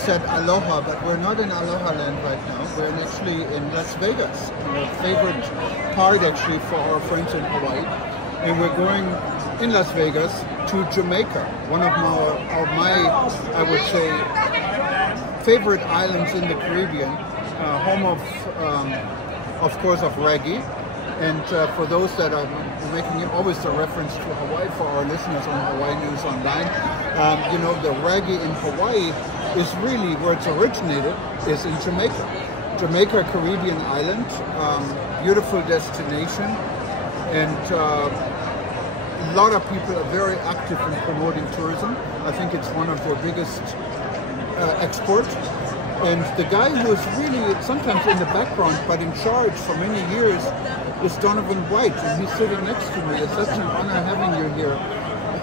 said aloha, but we're not in Aloha Land right now. We're actually in Las Vegas, our favorite part actually for our friends in Hawaii. And we're going in Las Vegas to Jamaica, one of my I would say, favorite islands in the Caribbean, home of course, of reggae. And for those that are making always a reference to Hawaii for our listeners on Hawaii News Online, you know, the reggae in Hawaii is really where it's originated, is in Jamaica. Jamaica, Caribbean island, beautiful destination, and a lot of people are very active in promoting tourism. I think it's one of their biggest exports. And the guy who is really sometimes in the background but in charge for many years is Donovan White, and he's sitting next to me. It's such an honor having you here.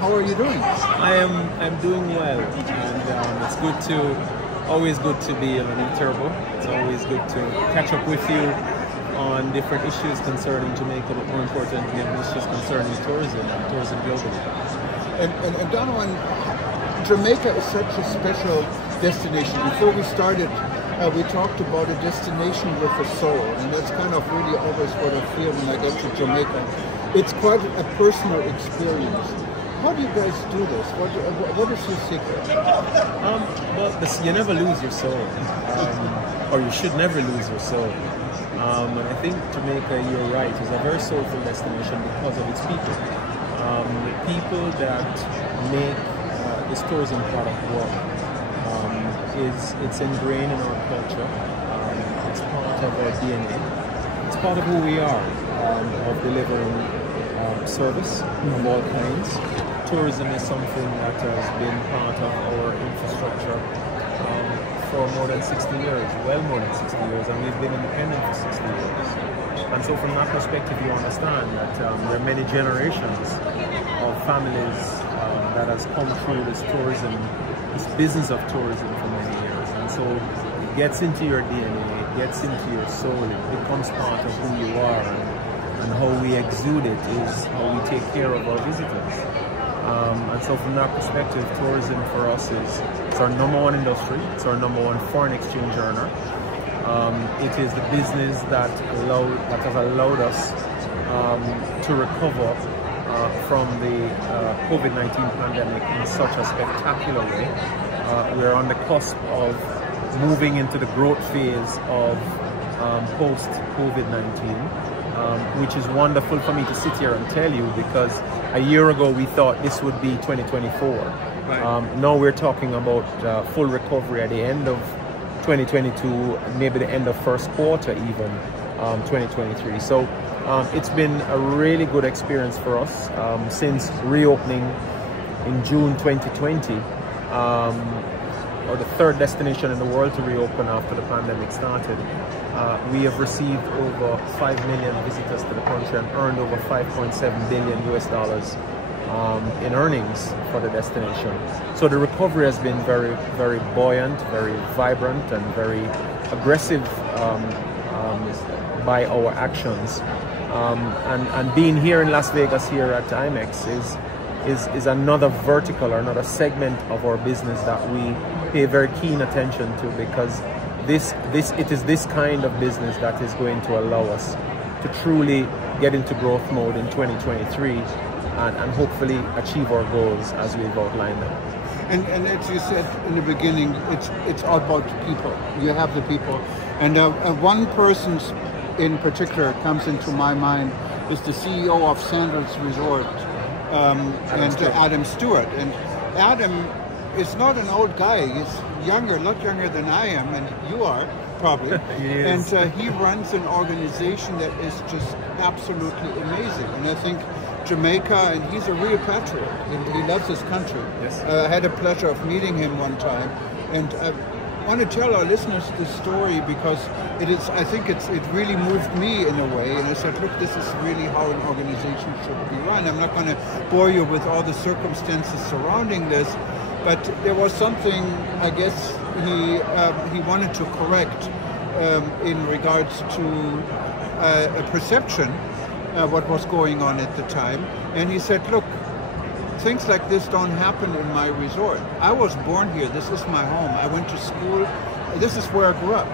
How are you doing? I'm doing well, and it's always good to be on eTurbo. It's always good to catch up with you on different issues concerning Jamaica, but more importantly, issues concerning tourism and tourism globally. And Donovan, Jamaica is such a special destination. Before we started, we talked about a destination with a soul, and that's kind of really always what I feel when I get to Jamaica. It's quite a personal experience. How do you guys do this? What is your secret? Well, you never lose your soul, or you should never lose your soul. And I think Jamaica, you're right, is a very soulful destination because of its people. People that make this tourism product work. It's ingrained in our culture. It's part of our DNA. It's part of who we are, of delivering service of all kinds. Tourism is something that has been part of our infrastructure for more than 60 years, well more than 60 years, and we've been independent for 60 years. And so from that perspective, you understand that there are many generations of families that has come through this tourism, this business of tourism for many years. And so it gets into your DNA, it gets into your soul, it becomes part of who you are, and how we exude it is how we take care of our visitors. And so from that perspective, tourism for us is our number one industry, it's our number one foreign exchange earner. It is the business that has allowed us to recover from the COVID-19 pandemic in such a spectacular way. We're on the cusp of moving into the growth phase of post-COVID-19, which is wonderful for me to sit here and tell you, because a year ago we thought this would be 2024. Right. Now we're talking about full recovery at the end of 2022, maybe the end of first quarter even, 2023. So it's been a really good experience for us since reopening in June 2020, or the third destination in the world to reopen after the pandemic started. We have received over 5 million visitors to the country and earned over $5.7 billion US in earnings for the destination. So the recovery has been very, very buoyant, very vibrant, and very aggressive by our actions. And being here in Las Vegas here at IMEX is another vertical or another segment of our business that we pay very keen attention to, because it is this kind of business that is going to allow us to truly get into growth mode in 2023 and hopefully achieve our goals as we've outlined them. And as you said in the beginning, it's all about the people. You have the people, and one person in particular comes into my mind is the CEO of Sandals Resort, Adam Stewart. And Adam is not an old guy. He's younger, a lot younger than I am, and you are probably. And he runs an organization that is just absolutely amazing. And I think Jamaica, and he's a real patriot. He loves his country. Yes. I had a pleasure of meeting him one time, and I want to tell our listeners this story because I think it really moved me in a way, and I said, look, this is really how an organization should be run. I'm not going to bore you with all the circumstances surrounding this, but there was something, I guess, he wanted to correct in regards to a perception what was going on at the time. And he said, look, things like this don't happen in my resort. I was born here. This is my home. I went to school. This is where I grew up.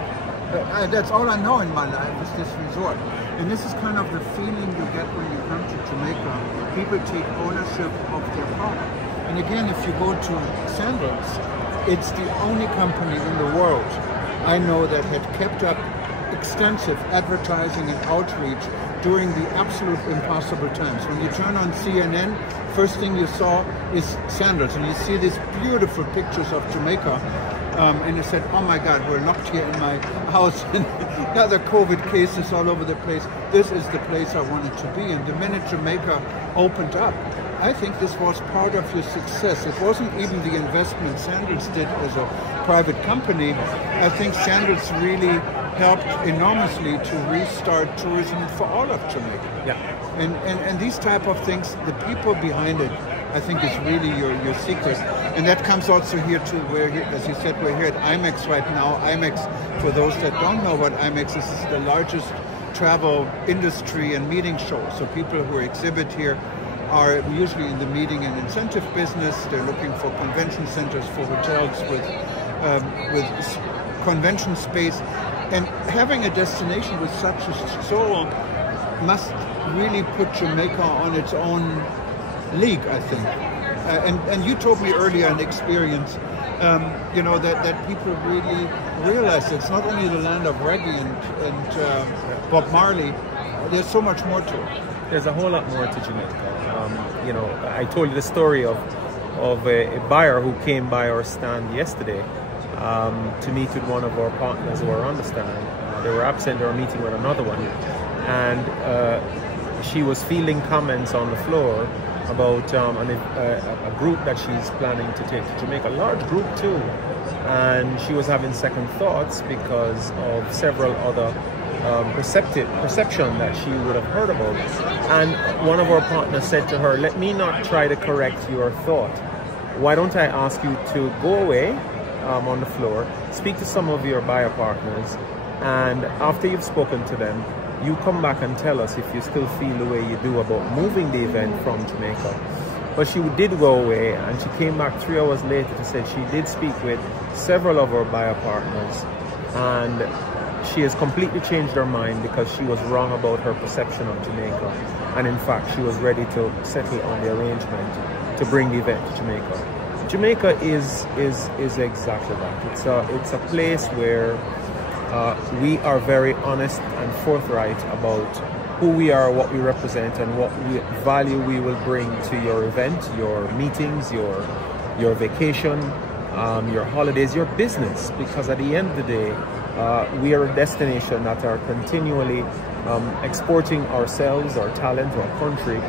That's all I know in my life is this resort. And this is kind of the feeling you get when you come to Jamaica. People take ownership of their product. And again, if you go to Sandals, it's the only company in the world I know that had kept up extensive advertising and outreach during the absolute impossible times. When you turn on CNN, first thing you saw is Sandals, and you see these beautiful pictures of Jamaica. And I said, oh my God, we're locked here in my house and other COVID cases all over the place. This is the place I wanted to be. And the minute Jamaica opened up, I think this was part of your success. It wasn't even the investment Sandals did as a private company. I think Sandals really helped enormously to restart tourism for all of Jamaica. Yeah. And these type of things, the people behind it, I think is really your secret. And that comes also here to where, as you said, we're here at IMEX right now. IMEX, for those that don't know what IMEX is the largest travel industry and meeting show. So people who exhibit here are usually in the meeting and incentive business. They're looking for convention centers, for hotels with convention space. And having a destination with such a soul must really put Jamaica on its own league, I think. And you told me earlier an experience, you know, that people really realize it's not only the land of reggae and Bob Marley. There's so much more to it. There's a whole lot more to Jamaica. You know, I told you the story of a buyer who came by our stand yesterday to meet with one of our partners who are on the stand. They were absent. They were meeting with another one, and she was fielding comments on the floor about a group that she's planning to take to Jamaica, a large group too, and she was having second thoughts because of several other perception that she would have heard about. And one of our partners said to her, let me not try to correct your thought. Why don't I ask you to go away on the floor, speak to some of your buyer partners, and after you've spoken to them, you come back and tell us if you still feel the way you do about moving the event from Jamaica. But she did go away, and she came back 3 hours later to say she did speak with several of our buyer partners, and she has completely changed her mind because she was wrong about her perception of Jamaica. And in fact, she was ready to settle on the arrangement to bring the event to Jamaica. Jamaica is exactly that. It's a place where we are very honest and forthright about who we are, what we represent, and what value we will bring to your event, your meetings, your vacation, your holidays, your business. Because at the end of the day, we are a destination that are continually exporting ourselves, our talent, our country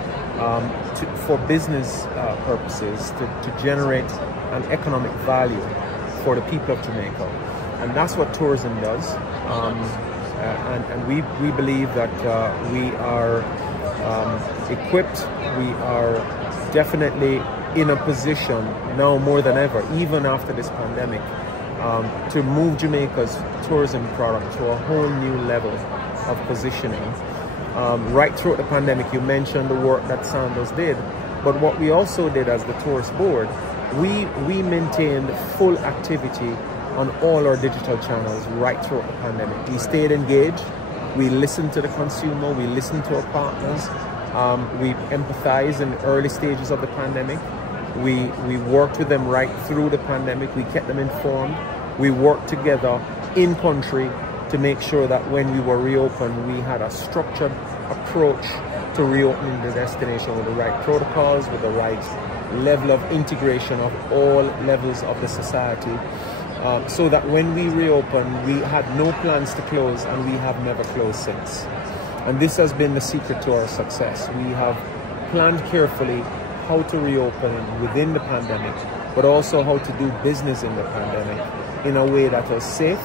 for business purposes, to generate an economic value for the people of Jamaica. And that's what tourism does. And we believe that we are equipped, we are definitely in a position now more than ever, even after this pandemic, to move Jamaica's tourism product to a whole new level of positioning. Right throughout the pandemic, you mentioned the work that Sandals did, but what we also did as the tourist board, we maintained full activity on all our digital channels right throughout the pandemic. We stayed engaged, we listened to the consumer, we listened to our partners, we empathized in the early stages of the pandemic. We worked with them right through the pandemic. We kept them informed. We worked together in country to make sure that when we were reopened, we had a structured approach to reopening the destination with the right protocols, with the right level of integration of all levels of the society, so that when we reopened, we had no plans to close, and we have never closed since. And this has been the secret to our success. We have planned carefully how to reopen within the pandemic, but also how to do business in the pandemic in a way that was safe,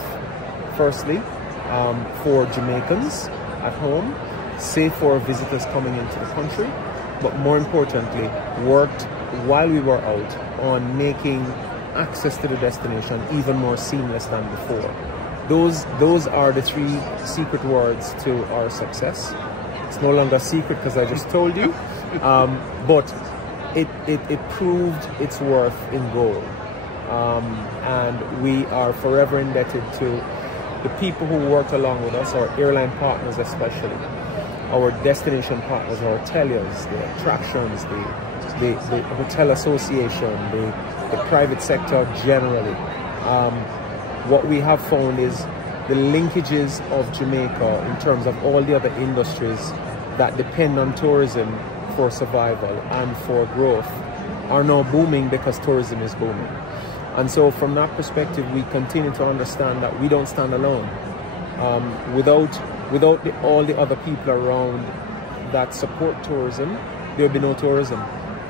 firstly, for Jamaicans at home, safe for visitors coming into the country, but more importantly, worked while we were out on making access to the destination even more seamless than before. Those are the 3 secret words to our success. It's no longer a secret because I just told you, but it proved its worth in gold. And we are forever indebted to the people who worked along with us, our airline partners especially, our destination partners, our hoteliers, the attractions, the hotel association, the private sector generally. What we have found is the linkages of Jamaica in terms of all the other industries that depend on tourism for survival and for growth are now booming because tourism is booming. And so from that perspective, we continue to understand that we don't stand alone. Without all the other people around that support tourism, there will be no tourism.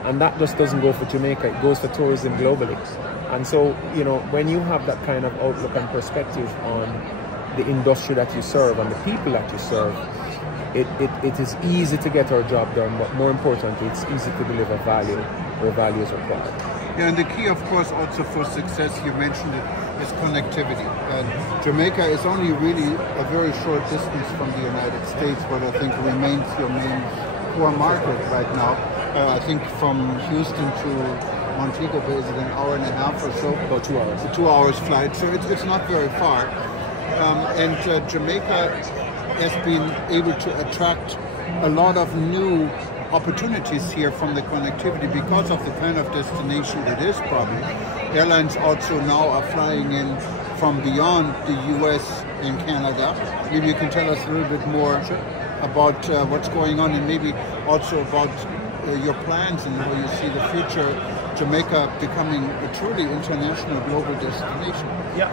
And that just doesn't go for Jamaica, it goes for tourism globally. And so, you know, when you have that kind of outlook and perspective on the industry that you serve and the people that you serve, it is easy to get our job done, but more importantly, it's easy to deliver value where value is required. Yeah, and the key, of course, also for success, you mentioned it, is connectivity. And Jamaica is only really a very short distance from the United States, but I think remains your main core market right now. I think from Houston to Montego Bay is it an hour and a half or so? About 2 hours. A 2 hours flight, so it's not very far. Jamaica has been able to attract a lot of new opportunities here from the connectivity because of the kind of destination it is probably. Airlines also now are flying in from beyond the US and Canada. Maybe you can tell us a little bit more about what's going on, and maybe also about your plans and how you see the future Jamaica becoming a truly international global destination. Yeah,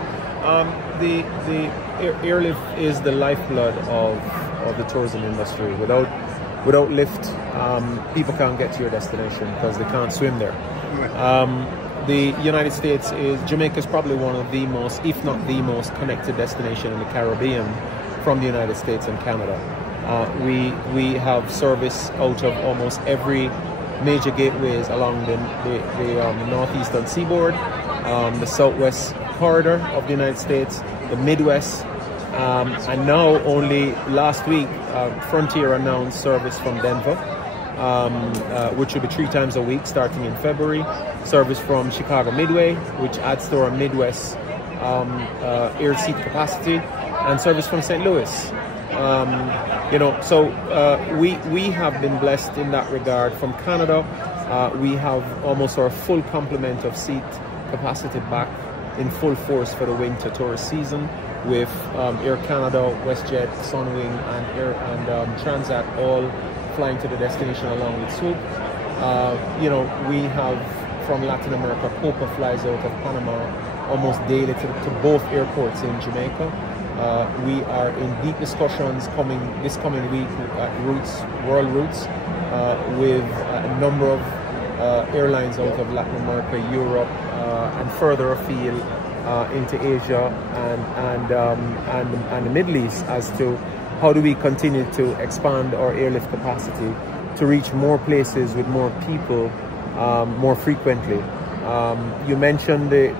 the airlift is the lifeblood of the tourism industry. Without lift, people can't get to your destination because they can't swim there. Right. The United States Jamaica is probably one of the most, if not the most, connected destination in the Caribbean from the United States and Canada. We have service out of almost every major gateways along the northeastern seaboard, the southwest corridor of the United States, the Midwest, and now only last week Frontier announced service from Denver, which will be 3 times a week starting in February, service from Chicago Midway, which adds to our Midwest air seat capacity, and service from St. Louis. You know, so we have been blessed in that regard. From Canada, we have almost our full complement of seat capacity back in full force for the winter tourist season, with Air Canada, WestJet, Sunwing, and Transat all flying to the destination along with Swoop. You know, we have from Latin America, Copa flies out of Panama almost daily to both airports in Jamaica. We are in deep discussions this coming week at World Routes, with a number of airlines out of Latin America, Europe, and further afield into Asia and the Middle East, as to how do we continue to expand our airlift capacity to reach more places with more people more frequently. You mentioned the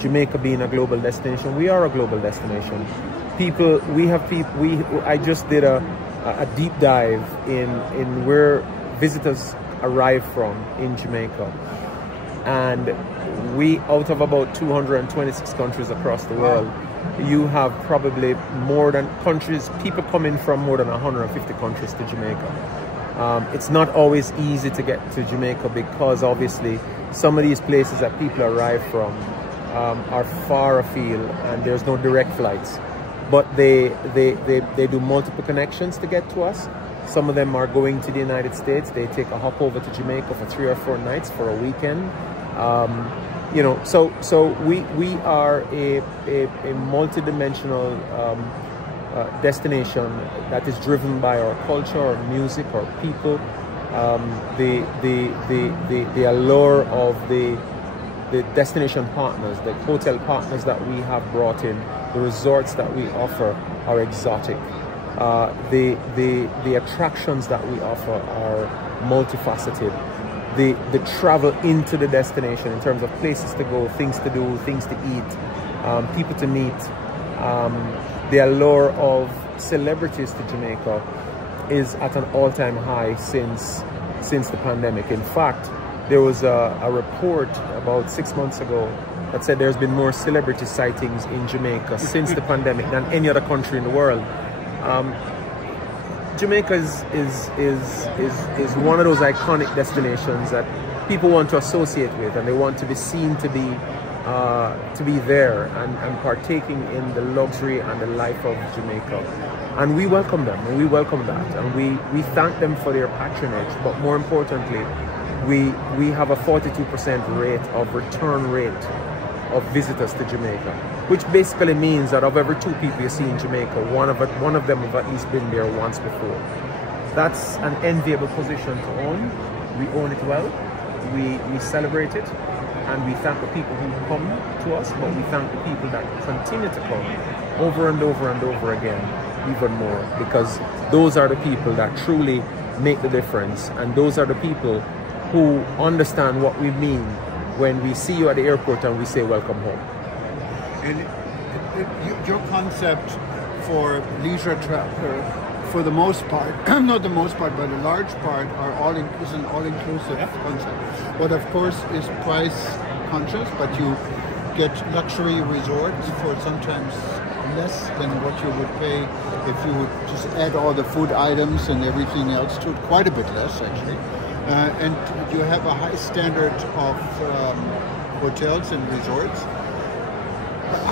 Jamaica being a global destination. We are a global destination. I just did a deep dive in where visitors arrive from in Jamaica, and we, out of about 226 countries across the world, you have probably people coming from more than 150 countries to Jamaica. It's not always easy to get to Jamaica because obviously some of these places that people arrive from are far afield and there's no direct flights, but they do multiple connections to get to us. Some of them are going to the United States. They take a hop over to Jamaica for 3 or 4 nights for a weekend. You know, so we are a multi-dimensional destination that is driven by our culture, our music, our people, the allure of the destination partners, the hotel partners that we have brought in, the resorts that we offer are exotic. The attractions that we offer are multifaceted. The travel into the destination in terms of places to go, things to do, things to eat, people to meet, the allure of celebrities to Jamaica is at an all-time high since since the pandemic. In fact, there was a report about 6 months ago that said there's been more celebrity sightings in Jamaica since the pandemic than any other country in the world. Jamaica is one of those iconic destinations that people want to associate with, and they want to be seen to be there and partaking in the luxury and the life of Jamaica. And we welcome them, and we welcome that, and we thank them for their patronage. But more importantly, we have a 42% return rate of visitors to Jamaica, which basically means that of every 2 people you see in Jamaica, one of them have at least been there once before. That's an enviable position to own. We own it well. We celebrate it, and we thank the people who come to us, but we thank the people that continue to come over and over and over again, even more, because those are the people that truly make the difference, and those are the people who understand what we mean when we see you at the airport and we say welcome home. And your concept for leisure travel, for the most part, not the most part, but a large part, is an all-inclusive concept. But of course is price conscious, but you get luxury resorts for sometimes less than what you would pay if you would just add all the food items and everything else to it, quite a bit less actually. And you have a high standard of hotels and resorts.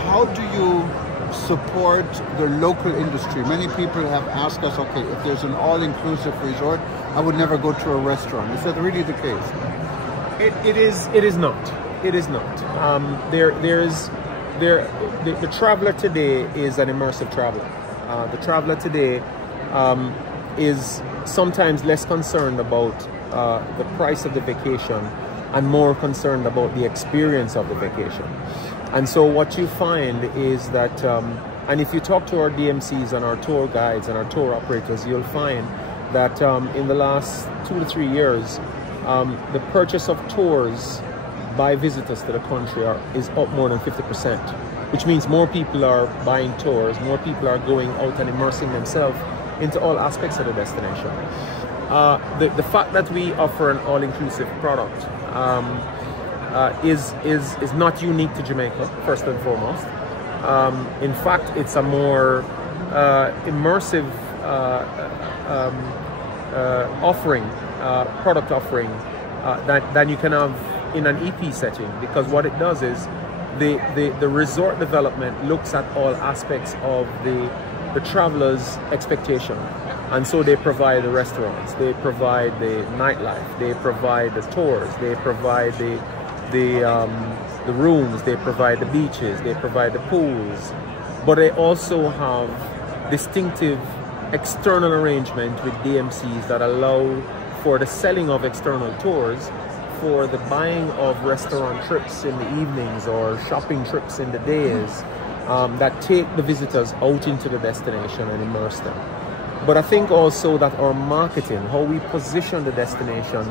How do you support the local industry? Many people have asked us, okay, if there's an all-inclusive resort, I would never go to a restaurant. Is that really the case? It is not. It is not. The traveler today is an immersive traveler. The traveler today is sometimes less concerned about the price of the vacation and more concerned about the experience of the vacation. And so what you find is that, and if you talk to our DMCs and our tour guides and our tour operators, you'll find that in the last 2 to 3 years, the purchase of tours by visitors to the country is up more than 50%, which means more people are buying tours, more people are going out and immersing themselves into all aspects of the destination. The fact that we offer an all-inclusive product is not unique to Jamaica, first and foremost. In fact, it's a more immersive product offering than you can have in an EP setting, because what it does is the resort development looks at all aspects of the traveler's expectation. And so they provide the restaurants, they provide the nightlife, they provide the tours, they provide the rooms, they provide the beaches, they provide the pools, but they also have distinctive external arrangement with DMCs that allow for the selling of external tours, for the buying of restaurant trips in the evenings or shopping trips in the days that take the visitors out into the destination and immerse them. But I think also that our marketing, how we position the destination,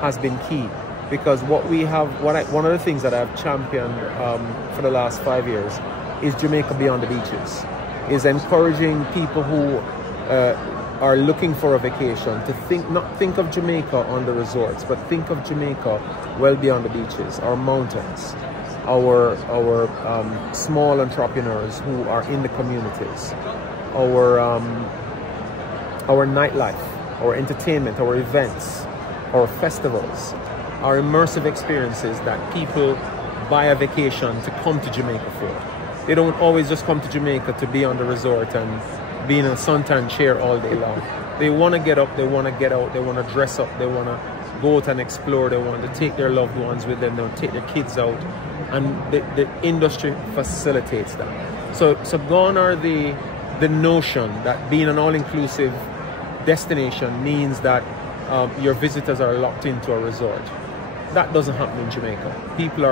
has been key. Because what we have, one of the things that I've championed for the last 5 years is Jamaica Beyond the Beaches, is encouraging people who are looking for a vacation to not think of Jamaica on the resorts, but think of Jamaica well beyond the beaches, our mountains, our small entrepreneurs who are in the communities, our nightlife, our entertainment, our events, our festivals, our immersive experiences that people buy a vacation to come to Jamaica for. They don't always just come to Jamaica to be on the resort and be in a suntan chair all day long. They want to get up, they want to get out, they want to dress up, they want to go out and explore, they want to take their loved ones with them, they want to take their kids out, and the industry facilitates that. So gone are the notion that being an all-inclusive destination means that your visitors are locked into a resort. That doesn't happen in Jamaica. People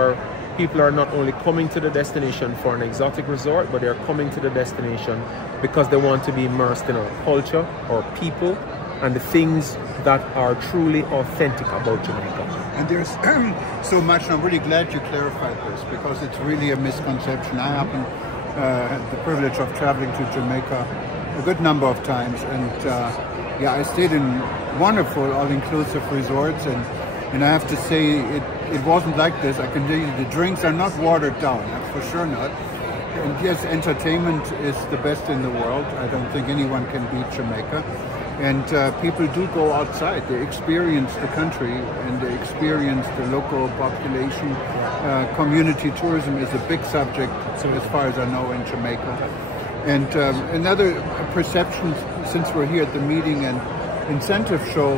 are not only coming to the destination for an exotic resort, but they're coming to the destination because they want to be immersed in our culture, our people, and the things that are truly authentic about Jamaica. And there's so much, and I'm really glad you clarified this, because it's really a misconception. I happen the privilege of traveling to Jamaica a good number of times, and Yeah, I stayed in wonderful all-inclusive resorts, and I have to say it wasn't like this. I can tell you the drinks are not watered down, for sure not. And yes, entertainment is the best in the world. I don't think anyone can beat Jamaica. And people do go outside. They experience the country and they experience the local population. Community tourism is a big subject, so as far as I know, in Jamaica. And another perception, since we're here at the meeting and incentive show,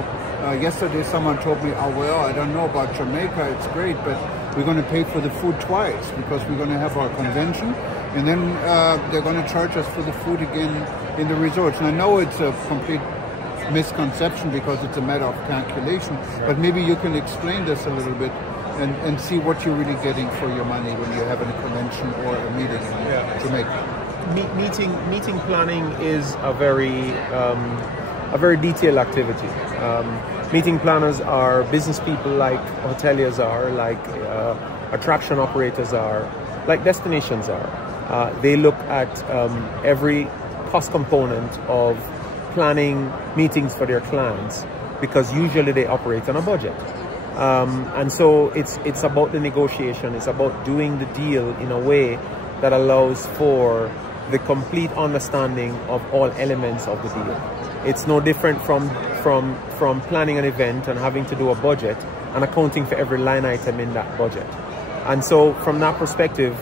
yesterday someone told me, oh, well, I don't know about Jamaica, it's great, but we're going to pay for the food twice because we're going to have our convention and then they're going to charge us for the food again in the resorts. And I know it's a complete misconception because it's a matter of calculation, but maybe you can explain this a little bit and see what you're really getting for your money when you're having a convention or a meeting in Jamaica. Meeting planning is a very detailed activity. Meeting planners are business people like hoteliers are, like attraction operators are, like destinations are. They look at every cost component of planning meetings for their clients because usually they operate on a budget. And so it's about the negotiation. It's about doing the deal in a way that allows for the complete understanding of all elements of the deal. It's no different from planning an event and having to do a budget and accounting for every line item in that budget. And so from that perspective,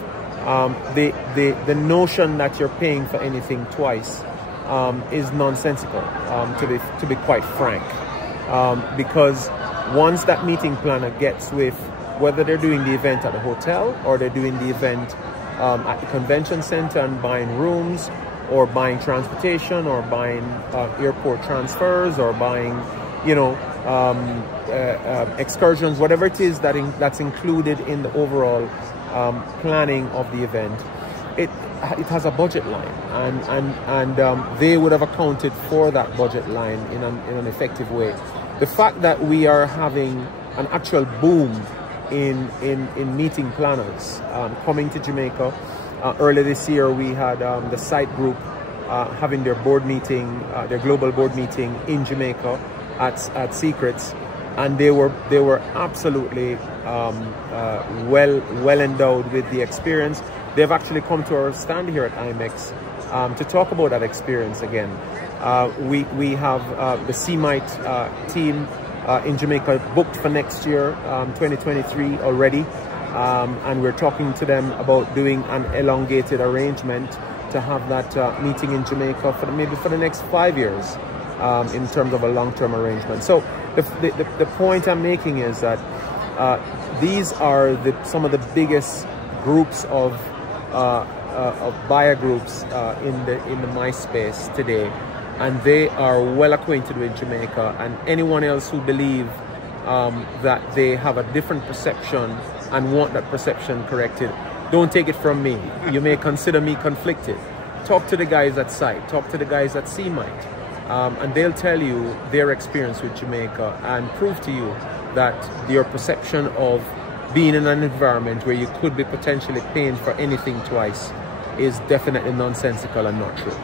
the notion that you're paying for anything twice is nonsensical, to be quite frank. Because once that meeting planner gets with whether they're doing the event at the hotel or they're doing the event at the convention center and buying rooms or buying transportation or buying airport transfers or buying, excursions, whatever it is that's included in the overall planning of the event, it has a budget line, and they would have accounted for that budget line in an effective way. The fact that we are having an actual boom in meeting planners coming to Jamaica. Earlier this year, we had the site group having their board meeting, their global board meeting in Jamaica at Secrets, and they were absolutely well endowed with the experience. They've actually come to our stand here at IMEX to talk about that experience again. We have the CMITE team in Jamaica booked for next year, 2023 already, and we're talking to them about doing an elongated arrangement to have that meeting in Jamaica maybe for the next 5 years in terms of a long-term arrangement. So the point I'm making is that these are some of the biggest groups of buyer groups in the MICE space today, and they are well acquainted with Jamaica. And anyone else who believe that they have a different perception and want that perception corrected, don't take it from me. You may consider me conflicted. Talk to the guys at site, talk to the guys at CMITE, and they'll tell you their experience with Jamaica and prove to you that your perception of being in an environment where you could be potentially paying for anything twice is definitely nonsensical and not true.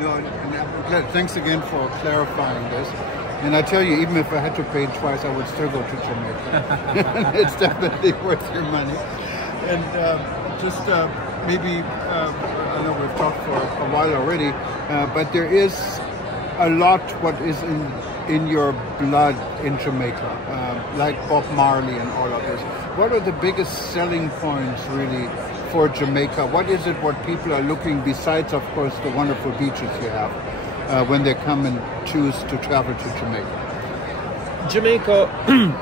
No, and thanks again for clarifying this. And I tell you, even if I had to pay twice, I would still go to Jamaica. It's definitely worth your money. And maybe, I know we've talked for a while already, but there is a lot what is in your blood in Jamaica, like Bob Marley and all of this. What are the biggest selling points really for Jamaica? What is it what people are looking, besides of course the wonderful beaches you have, when they come and choose to travel to Jamaica? Jamaica,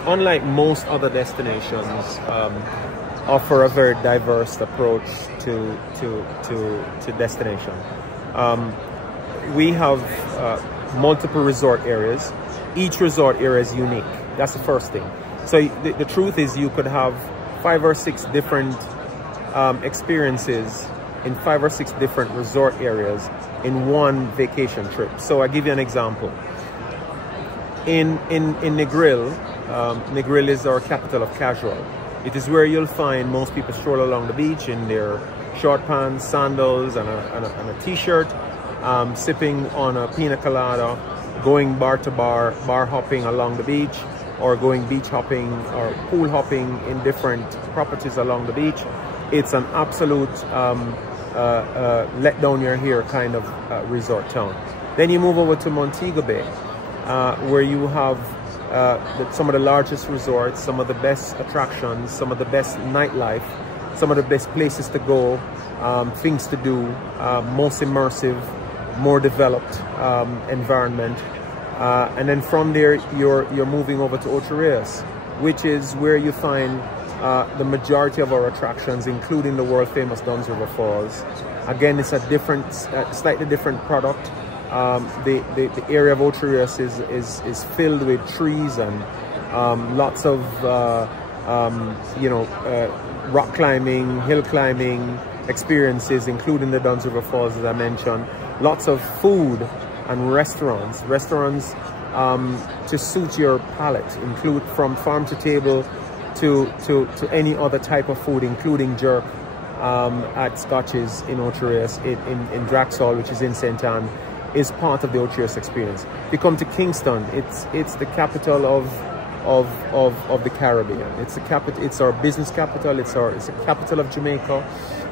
unlike most other destinations, offer a very diverse approach to destination. We have multiple resort areas. Each resort area is unique. That's the first thing. So the truth is, you could have 5 or 6 different experiences in 5 or 6 different resort areas in one vacation trip. So I'll give you an example. In Negril, Negril is our capital of casual. It is where you'll find most people stroll along the beach in their short pants, sandals, and a t-shirt, sipping on a pina colada, going bar to bar, bar hopping along the beach, or going beach hopping or pool hopping in different properties along the beach. It's an absolute let down your hair kind of resort town. Then you move over to Montego Bay, where you have some of the largest resorts, some of the best attractions, some of the best nightlife, some of the best places to go, things to do, most immersive, more developed environment. And then from there, you're moving over to Ocho Rios, which is where you find the majority of our attractions, including the world famous Dunn's River Falls. Again, it's a different, slightly different product. The area of Ocho Rios is filled with trees and lots of rock climbing, hill climbing experiences, including the Dunn's River Falls, as I mentioned. Lots of food and restaurants to suit your palate, include from farm to table to any other type of food, including jerk at Scotch's in Ocho Rios, in Draxall, which is in St. Anne, is part of the Ocho Rios experience. If you come to Kingston, it's the capital of the Caribbean. It's our business capital. It's the capital of Jamaica.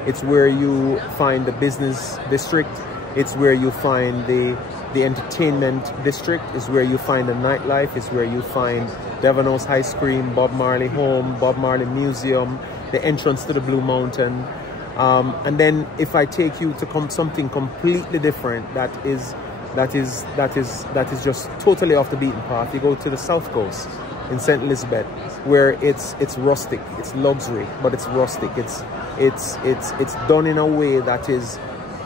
It's where you find the business district. It's where you find the entertainment district. It's where you find the nightlife. It's where you find Devonose Ice Cream, Bob Marley Home, Bob Marley Museum, the entrance to the Blue Mountain. And then if I take you to something completely different that is just totally off the beaten path, you go to the South Coast in St. Elizabeth, where it's rustic, it's luxury, but it's rustic. It's done in a way that is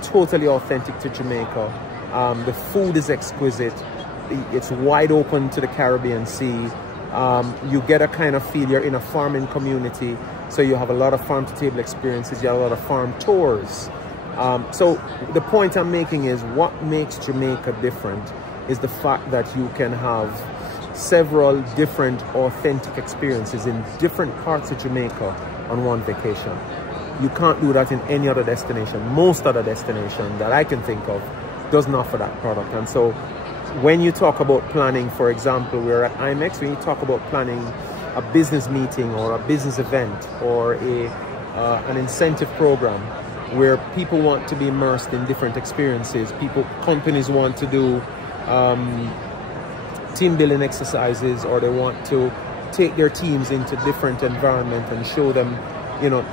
totally authentic to Jamaica. The food is exquisite. It's wide open to the Caribbean Sea. You get a kind of feel you're in a farming community, so you have a lot of farm to table experiences, you have a lot of farm tours. So the point I'm making is, what makes Jamaica different is the fact that you can have several different authentic experiences in different parts of Jamaica on one vacation. You can't do that in any other destination. Most other destination that I can think of doesn't offer that product. And so when you talk about planning, for example, we're at IMEX, when you talk about planning a business meeting or a business event or an incentive program where people want to be immersed in different experiences, companies want to do team building exercises, or they want to take their teams into different environment and show them,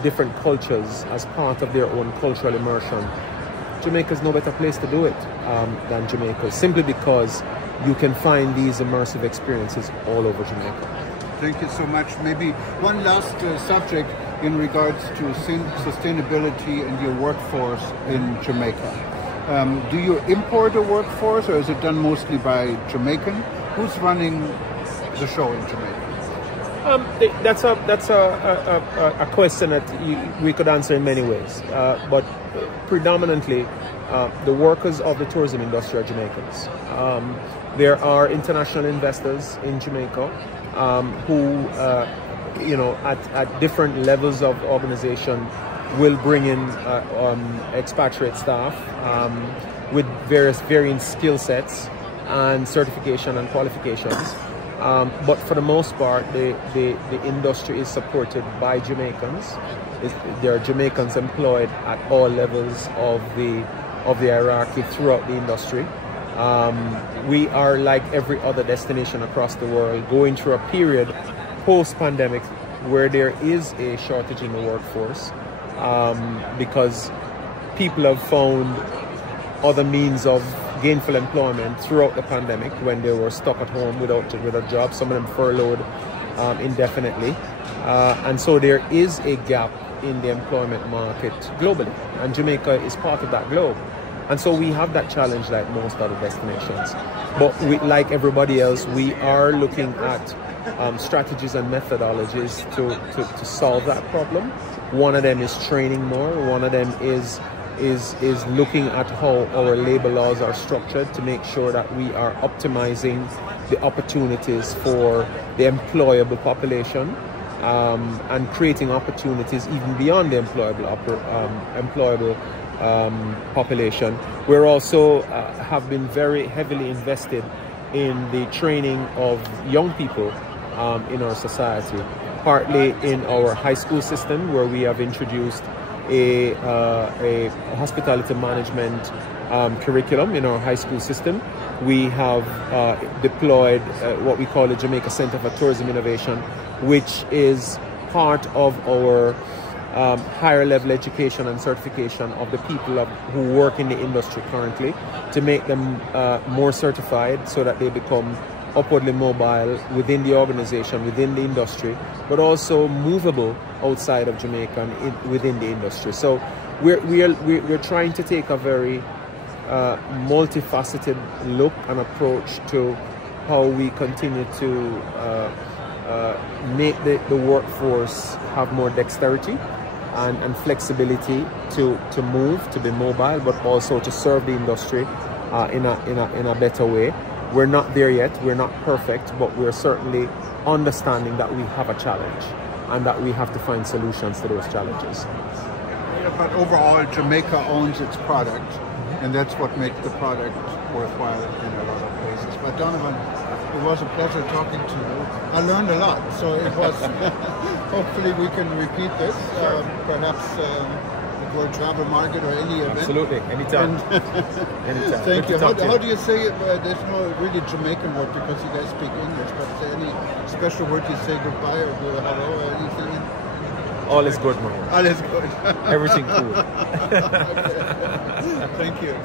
different cultures as part of their own cultural immersion. Jamaica's no better place to do it than Jamaica, simply because you can find these immersive experiences all over Jamaica. Thank you so much. Maybe one last subject in regards to sustainability and your workforce in Jamaica. Do you import a workforce, or is it done mostly by Jamaican? Who's running the show in Jamaica? That's a question that we could answer in many ways, but predominantly the workers of the tourism industry are Jamaicans. There are international investors in Jamaica who, at different levels of organization will bring in expatriate staff with varying skill sets and certification and qualifications. But for the most part, the industry is supported by Jamaicans. There are Jamaicans employed at all levels of the hierarchy throughout the industry. We are, like every other destination across the world, going through a period post-pandemic where there is a shortage in the workforce because people have found other means of gainful employment throughout the pandemic when they were stuck at home without a job. Some of them furloughed indefinitely. And so there is a gap in the employment market globally, and Jamaica is part of that globe. And so we have that challenge like most other destinations. But like everybody else, we are looking at strategies and methodologies to solve that problem. One of them is training more. One of them is looking at how our labor laws are structured to make sure that we are optimizing the opportunities for the employable population and creating opportunities even beyond the employable population. We're also have been very heavily invested in the training of young people in our society, partly in our high school system, where we have introduced a hospitality management curriculum in our high school system. We have deployed what we call the Jamaica Center for Tourism Innovation, which is part of our higher level education and certification of the people who work in the industry currently, to make them more certified so that they become upwardly mobile within the organization, within the industry, but also movable outside of Jamaica and within the industry. So we're trying to take a very multifaceted look and approach to how we continue to make the workforce have more dexterity and flexibility to move, to be mobile, but also to serve the industry in a better way. We're not there yet, we're not perfect, but we're certainly understanding that we have a challenge and that we have to find solutions to those challenges. Yeah, but overall, Jamaica owns its product, and that's what makes the product worthwhile in a lot of places. But Donovan, it was a pleasure talking to you. I learned a lot, so it was. Hopefully, we can repeat this, perhaps at World Travel Market or any event. Absolutely, anytime. Anytime. Thank you. How do you say it? There's no really Jamaican word because you guys speak English, but is there any special word you say goodbye or do a hello or anything? All is good, man. All is good. Everything cool. Okay. Thank you.